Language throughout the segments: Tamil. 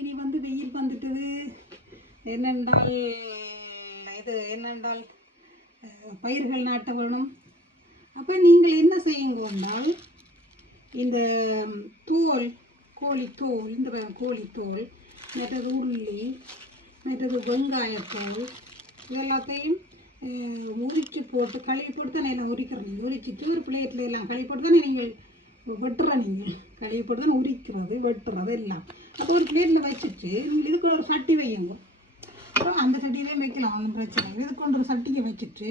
இனி வந்து வெயில் வந்துட்டது. என்னென்றால் பயிர்கள் நாட்ட வேணும். அப்போ நீங்கள் என்ன செய்யுங்க என்றால், இந்த தோல் கோழித்தோல், இந்த கோழித்தோல், மற்றது உள்ளி, மற்றது வெங்காயத்தோல், இதெல்லாத்தையும் உரித்து போட்டு கழுவி போட்டு தானே எல்லாம் உரிக்கிறோம். நீங்கள் உரிச்சிட்டு ஒரு பிளேட்டில் எல்லாம் கழுவி போட்டு தானே நீங்கள் வெட்டுற, நீங்கள் கழுவி போட்டு தானே உரிக்கிறது வெட்டுறது எல்லாம். அப்போ ஒரு பிளேட்டில் வச்சுட்டு இதுக்கு ஒரு சட்டி வையுங்க. அப்புறம் அந்த சட்டியிலே வைக்கலாம், ஒன்றும் பிரச்சனை இல்லை. இதுக்கு கொண்டு ஒரு சட்டியை வச்சுட்டு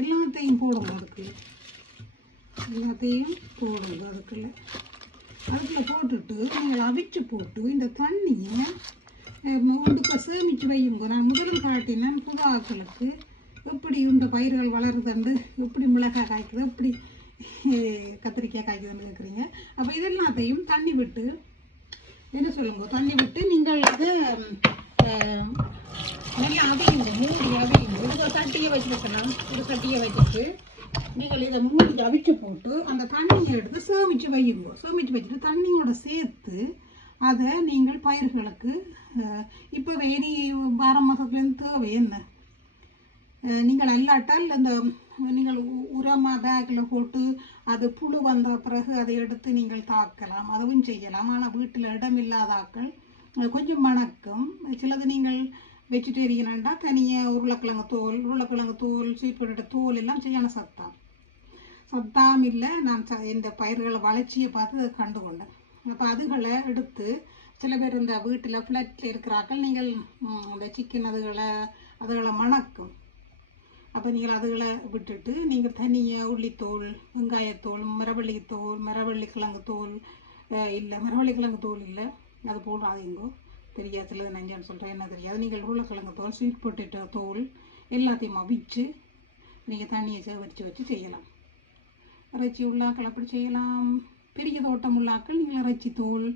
எல்லாத்தையும் போடுங்க. எல்லாத்தையும் போடுங்க. அதுக்குள்ளே போட்டுட்டு நீங்கள் அவிச்சு போட்டு இந்த தண்ணியை உடுக்க சேமித்து வையுங்க. நான் முதலும் காட்டினேன் புதாக்களுக்கு எப்படி இந்த பயிர்கள் வளருதுண்டு, எப்படி மிளகாய் காய்க்குது, எப்படி கத்திரிக்காய் காய்க்குதுன்னு கேட்குறீங்க. அப்போ இதெல்லாத்தையும் தண்ணி விட்டு என்ன சொல்லுங்க, தண்ணி விட்டு நீங்கள் இதை நல்லா அவியுங்க, மூடி அவியுங்க. இது ஒரு சட்டியை வச்சுருக்கலாம். ஒரு சட்டியை வச்சுட்டு நீங்கள் இதை மூடி அவிச்சு போட்டு அந்த தண்ணியை எடுத்து சேமித்து வையுங்க. சேமித்து வச்சுட்டு தண்ணியோட சேர்த்து அதை நீங்கள் பயிர்களுக்கு இப்போ வேணி 12 மாதத்துலேருந்து தேவை என்ன, நீங்கள் அல்லாட்டால் அந்த நீங்கள் உரமாக பேக்கில் போட்டு அது புழு வந்த பிறகு அதை எடுத்து நீங்கள் தாக்கலாம், அதுவும் செய்யலாம். ஆனால் வீட்டில் இடம் இல்லாதாக்கள் கொஞ்சம் மணக்கும். சிலது நீங்கள் வெஜிடேரியன்டா தனியாக உருளைக்கிழங்கு தோல் ஸ்வீட் பொட்டேட்டோ தோல் எல்லாம் செய்யான சத்தாம் இல்லை. நான் இந்த பயிர்களை வளர்ச்சியை பார்த்து கண்டு கொண்டேன். அப்போ அதுகளை எடுத்து சில பேர் இந்த வீட்டில் ஃப்ளட்டில் இருக்கிறாக்கள் நீங்கள் இந்த சிக்கன் அதுகளை மணக்கும். அப்போ நீங்கள் அதுகளை விட்டுட்டு நீங்கள் தனியாக உள்ளித்தோல், வெங்காயத்தோல், மரவள்ளிக்கிழங்கு தோல் இல்லை அது போடாதீங்கோ. தெரியாது, சிலது நஞ்சான்னு சொல்கிறேன், என்ன தெரியாது. நீங்கள் உருளைக்கிழங்கு தோல், ஸ்வீட் பொட்டேட்டோ தோல் எல்லாத்தையும் அவிச்சு நீங்கள் தண்ணியை சேகரித்து வச்சு செய்யலாம். இறைச்சி உள்ளாக்கள் அப்படி செய்யலாம். பெரிய தோட்டம் உள்ளாக்கள் நீங்கள் இறைச்சி தோல்,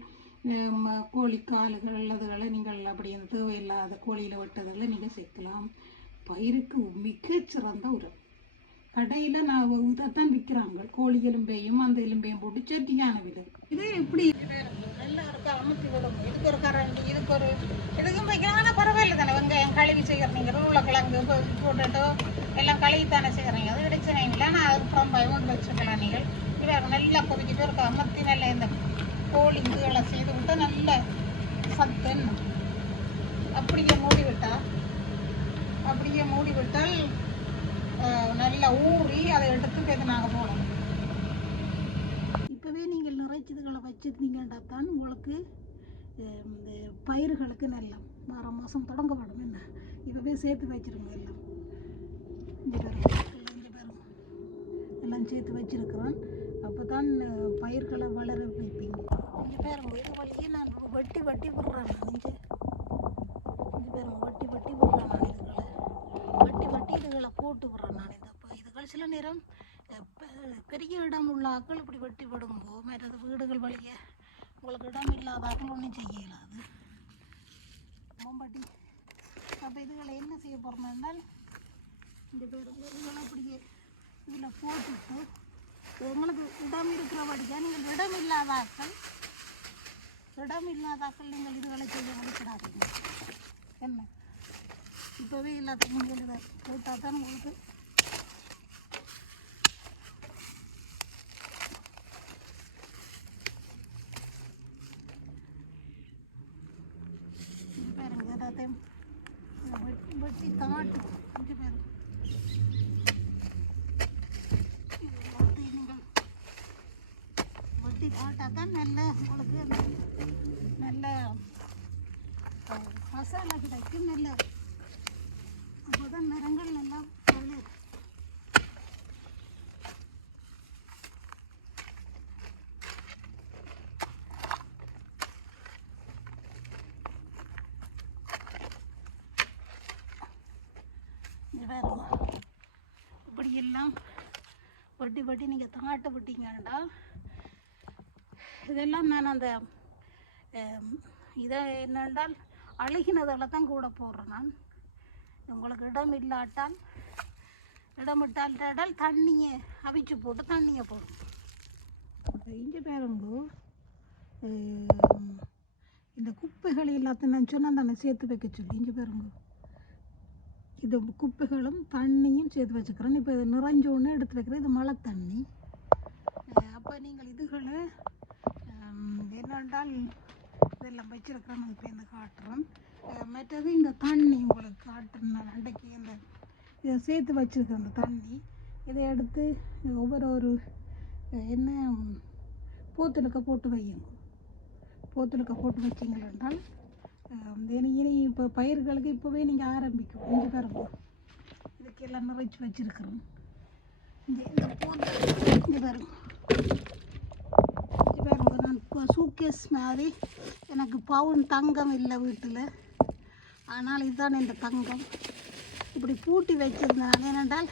கோழிக்கால்கள் அதுகளை நீங்கள் அப்படி அந்த தேவையில்லாத கோழியில் வெட்டதில் நீங்கள் சேர்க்கலாம். பயிருக்கு மிகச்சிறந்த உரம். கடையில் நான் இதைத்தான் விற்கிறாங்க. கோழி எலும்பையும் அந்த எலும்பையும் போட்டு செட்டியான விலை. இது எப்படி நல்லா இருக்கா, அமுத்தி விடும். இதுக்கு ஒரு கரண்டி, இதுக்கும் வைக்கலாம். ஆனால் பரவாயில்ல தானே. வெங்காயம் கழுவி செய்கிறேன், நீங்கள் உருளைக்கிழங்கு போட்டுட்டு எல்லாம் கழுவி தானே செய்கிறீங்க. அது கிடைச்சினீங்களா? நான் அதுக்கப்புறம் பயமுண்டு வச்சுருக்கலாம். நீங்கள் இதை நல்லா கொதிக்கிட்டு இருக்க அமர்த்தி நல்லா இந்த கோழி இதுகளை செய்து விட்டால் நல்ல சத்துன்னு அப்படியே மூடி விட்டால் நல்லா ஊறி அதை எடுத்து போய் நாங்கள் போடணும். இப்போவே நீங்கள் நிறைச்சதுகளை வச்சுருந்தீங்கன்னா தான் உங்களுக்கு இந்த பயிர்களுக்கு நல்லா 12 மாதம் தொடங்கப்படும். என்ன இப்போவே சேர்த்து வச்சுருங்க. இங்கே பாருங்க எல்லாம் சேர்த்து வச்சுருக்கிறோம். அப்போ தான் பயிர்களை வளர வைப்பீங்க. இங்கே பாருங்க, இது வழியே நான் வட்டி விடுறேன். இங்கே பாருங்க, வட்டி விடுறேன் நான். இதுகளை போட்டு விடுறேன் நான். இதுகள் சில நேரம் பெரிய இடம் உள்ள ஆக்கள் இப்படி வெட்டி விடும்போது மற்றது வீடுகள் வழிய உங்களுக்கு இடம் இல்லாத ஆக்கள் ஒன்றும் செய்யலாது மம்பட்டி. அப்போ இதுகளை என்ன செய்ய போகிறோம் என்றால், இந்த இதுகளை அப்படியே இதில் போட்டுட்டு உங்களுக்கு இடம் இருக்கிறபடியா நீங்கள் இடம் இல்லாத ஆக்கள் நீங்கள் இதுகளை செய்ய முடிக்கிறாதீங்க. என்ன இப்போவே எல்லாத்தையும் நீங்கள் இதை போட்டால் தான் உங்களுக்கு பாருங்க எல்லாத்தையும் வெட்டி தாட்டு. இங்கே பாருங்க, எல்லாத்தையும் நீங்கள் வெட்டி தாட்டால் தான் நல்ல உங்களுக்கு நல்ல மசாலா கிடைக்கும். நல்ல அப்போதான் நிறங்கள் நல்லா வளரும். இப்படி எல்லாம் வட்டி நீங்கள் தாட்ட விட்டீங்கன்னா இதெல்லாம் நான் அந்த இதை என்னென்றால் அழுகினதில் தான் கூட போடுறேன் நான். உங்களுக்கு இடமிட்டால் தண்ணியை அவிச்சு போட்டு தண்ணியை போடும். இங்கே பாருங்க, இந்த குப்பைகள் எல்லாத்தையும் நான் சொன்னால் தானே சேர்த்து வைக்க சொல்லி இங்கே பாருங்க. இது குப்பைகளும் தண்ணியும் சேர்த்து வச்சுக்கிறேன். இப்போ இது நிறைஞ்ச ஒன்று எடுத்து வைக்கிறேன். இது மழை தண்ணி. அப்போ நீங்கள் இதுகளை என்னென்றால் இதெல்லாம் வச்சுருக்கிறேன். இப்போ இந்த காட்டுறேன். மற்றது இந்த தண்ணி உங்களுக்கு காட்டுறேன். அன்றைக்கு இந்த இதை சேர்த்து வச்சுருக்கேன். அந்த தண்ணி இதை எடுத்து ஒவ்வொரு என்ன போத்தலுக்க போட்டு வையுங்க. போத்தலுக்க போட்டு வச்சிங்கள் என்றால் இனி இப்போ பயிர்களுக்கு இப்போவே நீங்கள் ஆரம்பிக்கும். இங்கே பாருங்க, இதுக்கு எல்லாம் நிறைச்சி வச்சுருக்குறோம். இந்த போத்தல் இங்கே பாருங்க. இங்கே பாருங்க, நான் சூக்கேஸ் மாதிரி எனக்கு பவுன் தங்கம் இல்லை வீட்டில். ஆனால் இதுதான் இந்த தங்கம். இப்படி பூட்டி வச்சிருந்தேன். ஏனென்றால்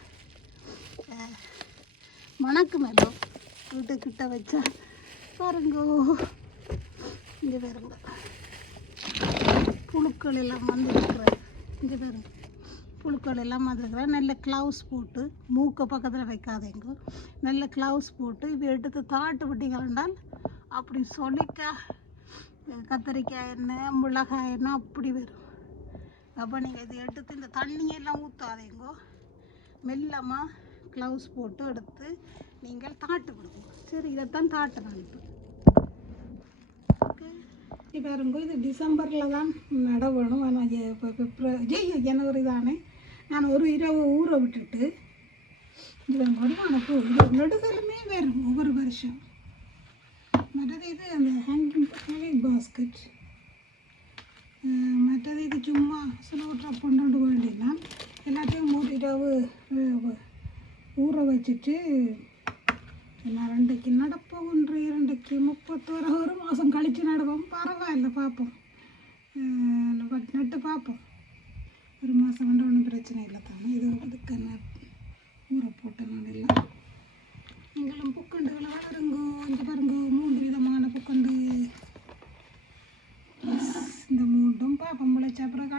மணக்கு மேலோ வீட்டுக்கிட்ட வச்சா பாருங்கோ. இங்கே பாருங்க, புழுக்கள் எல்லாம் வந்துருக்குறேன். இங்கே பாருங்க, புழுக்கள் எல்லாம் வந்துருக்குறேன். நல்ல க்ளவுஸ் போட்டு, மூக்கை பக்கத்தில் வைக்காதேங்க, நல்ல க்ளவுஸ் போட்டு இப்போ எடுத்து தாட்டு விட்டீங்கன்னால் அப்படி சொல்லிக்காய், கத்தரிக்காய் எண்ணெய், மிளகாய் எண்ணெய் அப்படி வரும். அப்போ நீங்கள் இதை எடுத்து இந்த தண்ணியெல்லாம் ஊற்றாதேங்கோ, மெல்லமாக க்ளவுஸ் போட்டு எடுத்து நீங்கள் தாட்டு விடுங்க. சரி, இதைத்தான் தாட்டுறேன் இப்போ. ஓகே, இப்போ பாருங்க, இது டிசம்பரில் தான் நட வேணும். ஆனால் இப்போ ஜனவரி தானே. நான் ஒரு இரவு ஊற விட்டுட்டு இது வருவான பூ. இது நடுகளுமே வரும் ஒவ்வொரு வருஷம். மற்றது இது அந்த ஹேங்கிங் பாஸ்கெட். மற்றது இது சும்மா சிலவற்றை கொண்டு வேண்டியதான். எல்லாத்தையும் இரவு ஊற வச்சுட்டு நான் 2க்கு நடப்போம். 2க்கு 31 ஒரு மாதம் கழித்து நடுவோம். பரவாயில்ல, பார்ப்போம், நட்டு பார்ப்போம். ஒரு மாதம் வந்து ஒன்றும் பிரச்சனை இல்லை தானே. இது இதுக்கு ஊற போட்டேன் நான் எல்லாம். நீங்களும் புக்கண்டுகளை வளருங்கோ. இங்கே பாருங்க, 3 விதமான புக்கண்டு. இந்த 3ம் பார்ப்போம் முளைச்ச அப்புறம்